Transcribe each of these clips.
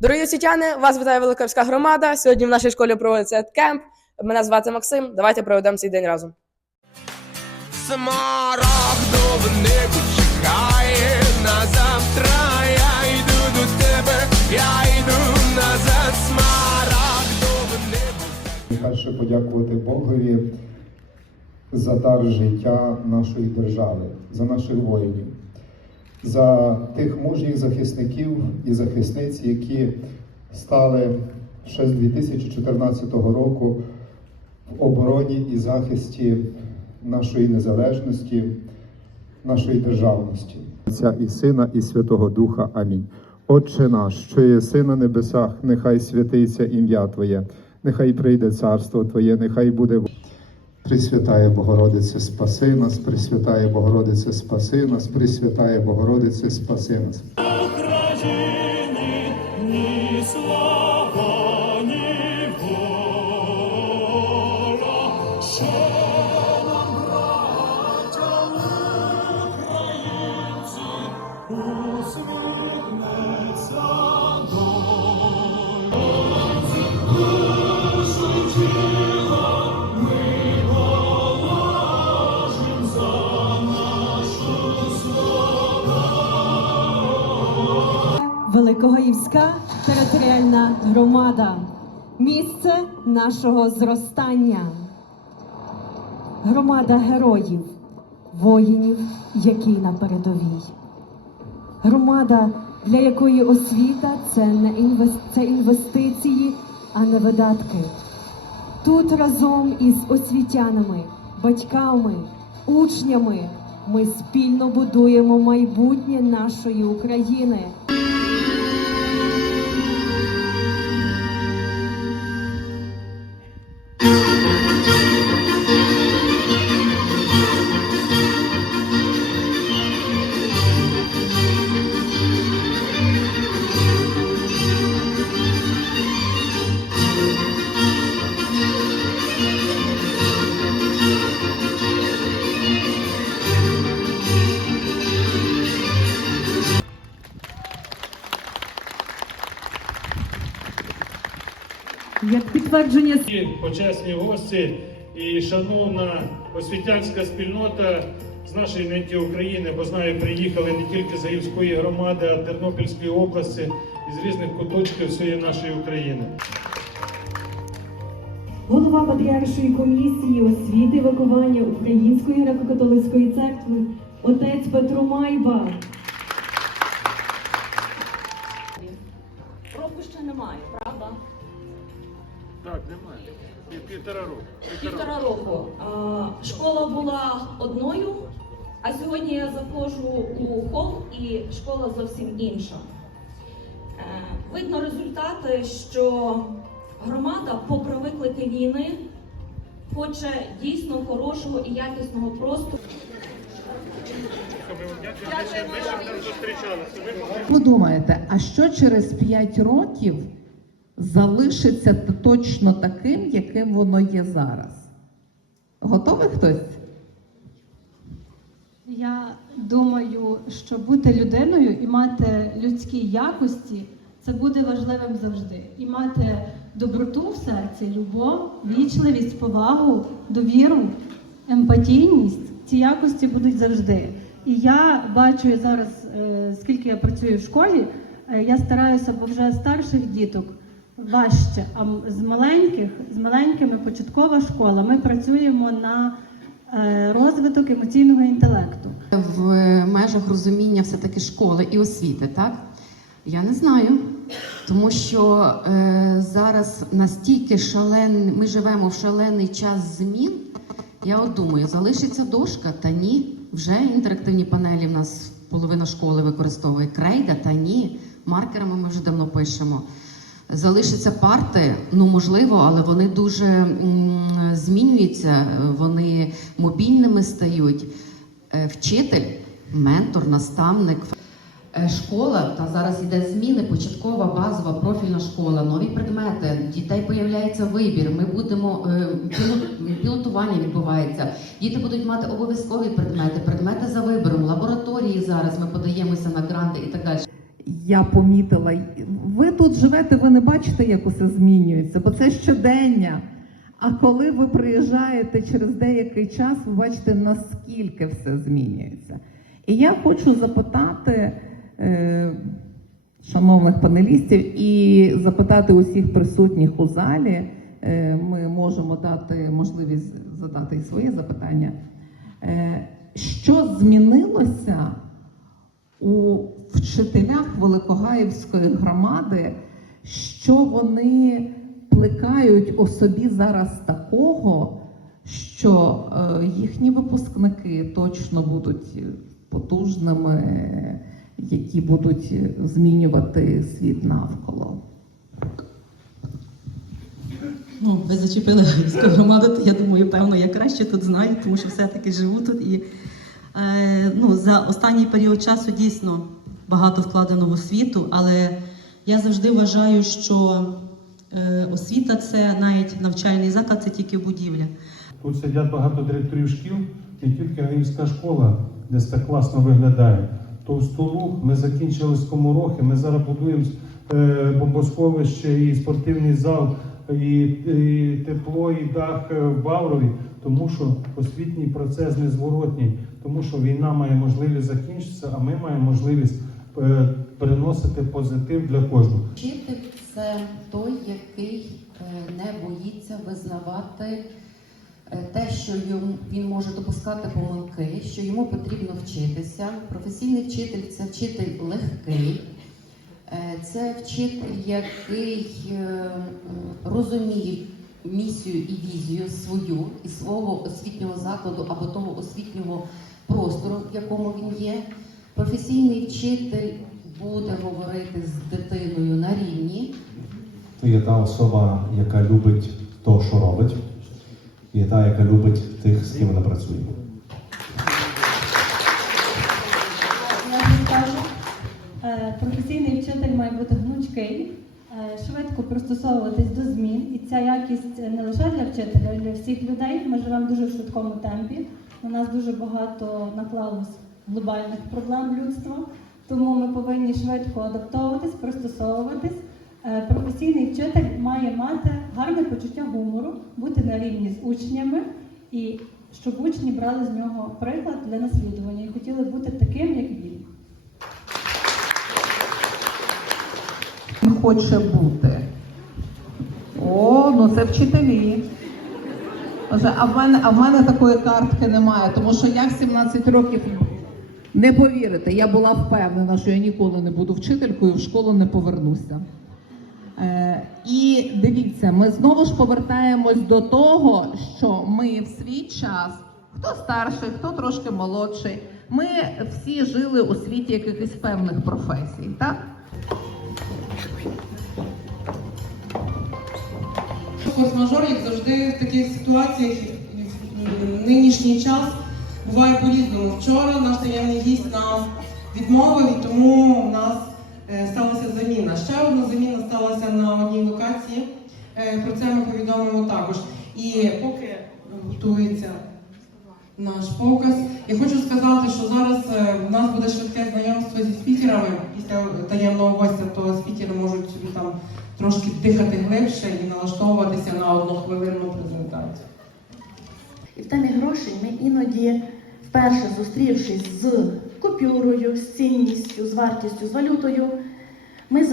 Дорогі освітяни, вас вітає Великовська громада. Сьогодні в нашій школі проводиться кемп. Мене звати Максим. Давайте проведемо цей день разом. Смарагдове небо чекає на завтра. Я йду до тебе, я йду назад, смарагдове небо. Перше подякувати Богові за дар життя нашої держави, за наших воїнів, за тих мужніх захисників і захисниць, які стали ще з 2014 року в обороні і захисті нашої незалежності, нашої державності. Отця і Сина, і Святого Духа. Амінь. Отче наш, що є син на небесах, нехай святиться ім'я Твоє, нехай прийде царство Твоє, нехай буде. Пресвятає Богородице, спаси нас, Пресвятає Богородице, спаси нас, Пресвятає Богородице, спаси нас. Великогаївська територіальна громада місце нашого зростання. Громада героїв, воїнів, які на передовій. Громада, для якої освіта це не інвес... це інвестиції, а не видатки. Тут разом із освітянами, батьками, учнями ми спільно будуємо майбутнє нашої України. І почесні гості і шановна освітянська спільнота з нашої неньки України, бо знаю, приїхали не тільки з Гаївської громади, а Тернопільської області і з різних куточків всієї нашої України. голова Патріаршої комісії освіти виховання Української греко-католицької церкви, отець Петро Майба. Півтора року. Школа була одною, а сьогодні я заходжу у хол і школа зовсім інша. Е, видно результати, що громада, попри виклики війни, хоче дійсно хорошого і якісного простору. Ви думаєте, а що через 5 років залишиться точно таким, яким воно є зараз? Готовий хтось? Я думаю, що бути людиною і мати людські якості це буде важливим завжди. І мати доброту в серці, любов, вічливість, повагу, довіру, емпатійність ці якості будуть завжди. І я бачу зараз, е, скільки я працюю в школі, е, я стараюся, бо вже старших діток важче, а з маленьких, з маленькими початкова школа. Ми працюємо на е, розвиток емоційного інтелекту. в межах розуміння все-таки школи і освіти, так? Я не знаю. Тому що е, зараз настільки шалений, ми живемо в шалений час змін. Я от думаю, залишиться дошка, та ні. Вже інтерактивні панелі в нас половина школи використовує. Крейда, та ні. Маркерами ми вже давно пишемо. Залишаться парти, ну можливо, але вони дуже змінюються, вони мобільними стають. Е, Вчитель, ментор, наставник. Е, Школа, та зараз йде зміни, початкова, базова, профільна школа, нові предмети, дітей появляється вибір. Ми будемо е, пілотування відбувається. Діти будуть мати обов'язкові предмети, предмети за вибором, лабораторії зараз ми подаємося на гранти і так далі. Я помітила, ви тут живете, ви не бачите, як усе змінюється, бо це щодення. А коли ви приїжджаєте через деякий час, ви бачите, наскільки все змінюється. І я хочу запитати е, шановних панелістів і запитати усіх присутніх у залі. Е, ми можемо дати можливість задати і своє запитання. Е, що змінилося вчителях Великогаївської громади, що вони плекають у собі зараз такого, що е, їхні випускники точно будуть потужними, які будуть змінювати світ навколо. Ну, ви зачепили гайську громаду, то я думаю, певно, я краще тут знаю, тому що все-таки живу тут. І е, ну, за останній період часу дійсно багато вкладено в освіту, але я завжди вважаю, що е, освіта це навіть навчальний заклад, це тільки будівля. Тут сидять багато директорів шкіл, не тільки Гаївська школа, де все класно виглядає. Товстолуг, ми закінчили скоморохи, ми зараз будуємо е, бомбосховище і спортивний зал, і, і тепло, і дах е, в Баврові, тому що освітній процес незворотній, тому що війна має можливість закінчитися, а ми маємо можливість е, переносити позитив для кожного. Вчитель це той, який е, не боїться визнавати е, те, що йому він може допускати помилки, що йому потрібно вчитися. Професійний вчитель це вчитель легкий, це вчитель, який розуміє місію і візію свою і свого освітнього закладу або того освітнього простору, в якому він є. Професійний вчитель буде говорити з дитиною на рівні. Є та особа, яка любить то, що робить, і та, яка любить тих, з ким вона працює. Е, професійний вчитель має бути гнучкий, е, швидко пристосовуватись до змін. І ця якість не лише для вчителя, а й для всіх людей. Ми живемо дуже в швидкому темпі. У нас дуже багато наклалось глобальних проблем людства, тому ми повинні швидко адаптовуватись, пристосовуватись. Е, Професійний вчитель має мати гарне почуття гумору, бути на рівні з учнями і щоб учні брали з нього приклад для наслідування і хотіли бути таким, як він. Хоче бути. О, ну це вчителі. А в мене, а в мене такої картки немає, тому що я в 17 років не повірите, я була впевнена, що я ніколи не буду вчителькою, в школу не повернуся. Е, і дивіться, ми знову ж повертаємось до того, що ми в свій час, хто старший, хто трошки молодший, ми всі жили у світі якихось певних професій, так? Форс-мажор, як завжди в таких ситуаціях в нинішній час буває по-різному. Вчора наш таємний гість нам відмовив, і тому у нас е, сталася заміна. Ще одна заміна сталася на одній локації. Е, Про це ми повідомимо також. І поки готується наш показ, я хочу сказати, що зараз е, у нас буде швидке знайомство зі спікерами після таємного гостя, то спікери можуть собі там трошки дихати глибше і налаштовуватися на однохвилинну презентацію. І в темі грошей ми іноді, вперше зустрівшись з купюрою, з цінністю, з вартістю, з валютою, ми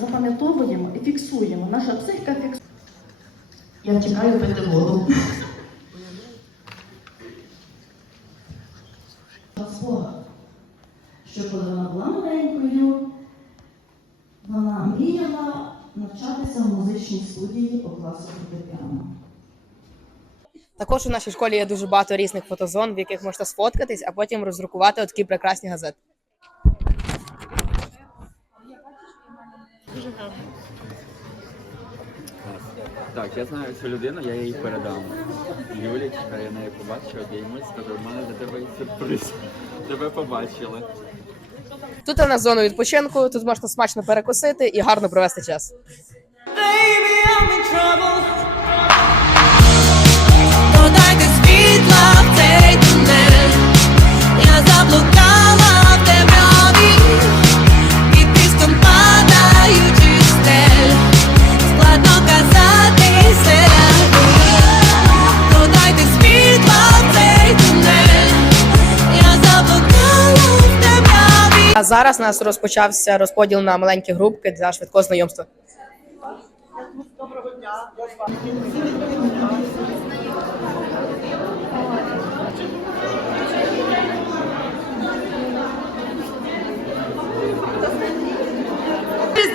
запам'ятовуємо і фіксуємо. Наша психіка фіксує. Я втікаю пити воду. Що коли вона була маленькою, вона мріяла навчатися в музичній студії по класу фортепіано. Також у нашій школі є дуже багато різних фотозон, в яких можна сфоткатись, а потім роздрукувати такі прекрасні газети. Так, я знаю цю людину, я їй передам. Юлі, чекай, я неї побачу, обіймусь, скажу, в мене для тебе є сюрприз. Тебе побачили. Тут у нас зона відпочинку, тут можна смачно перекусити і гарно провести час. Додайте зараз у нас розпочався розподіл на маленькі групки для швидкого знайомства.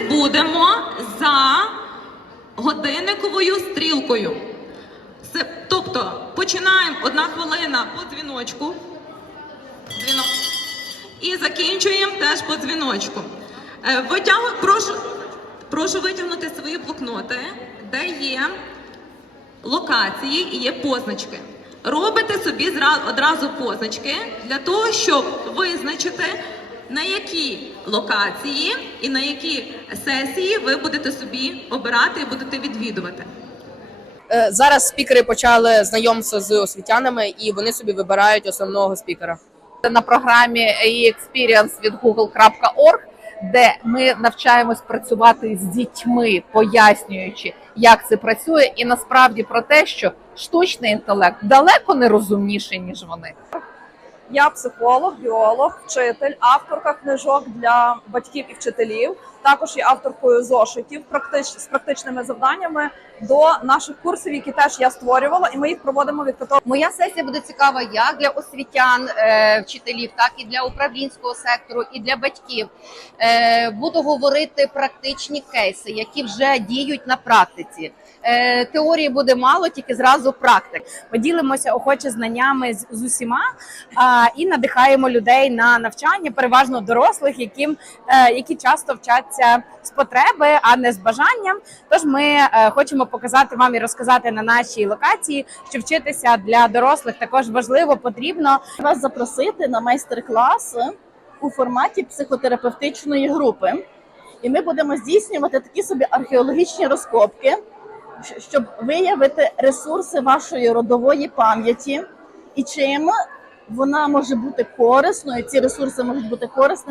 будемо за годинниковою стрілкою. Тобто починаємо одна хвилина по дзвіночку. І закінчуємо теж по дзвіночку. Е, Витягу, прошу, прошу витягнути свої блокноти, де є локації і є позначки. Робите собі одразу позначки для того, щоб визначити, на які локації і на які сесії ви будете собі обирати і будете відвідувати. Е, Зараз спікери почали знайомство з освітянами, і вони собі вибирають основного спікера. На програмі e-experience від google.org, де ми навчаємось працювати з дітьми, пояснюючи, як це працює, і насправді про те, що штучний інтелект далеко не розумніший ніж вони. Я психолог, біолог, вчитель, авторка книжок для батьків і вчителів. Також є авторкою зошитів практич з практичними завданнями до наших курсів, які теж я створювала, і ми їх проводимо відкрито. Моя сесія буде цікава як для освітян, е, вчителів, так і для управлінського сектору, і для батьків. Е, буду говорити практичні кейси, які вже діють на практиці. Е, теорії буде мало, тільки зразу практик. Ми ділимося охоче знаннями з, з усіма і надихаємо людей на навчання, переважно дорослих, яким е, які часто вчаться з потреби, а не з бажанням. Тож ми е, хочемо показати вам і розказати на нашій локації, що вчитися для дорослих також важливо, потрібно. Вас запросити на майстер-клас у форматі психотерапевтичної групи. І ми будемо здійснювати такі собі археологічні розкопки, щоб виявити ресурси вашої родової пам'яті і чим вона може бути корисною. Ці ресурси можуть бути корисними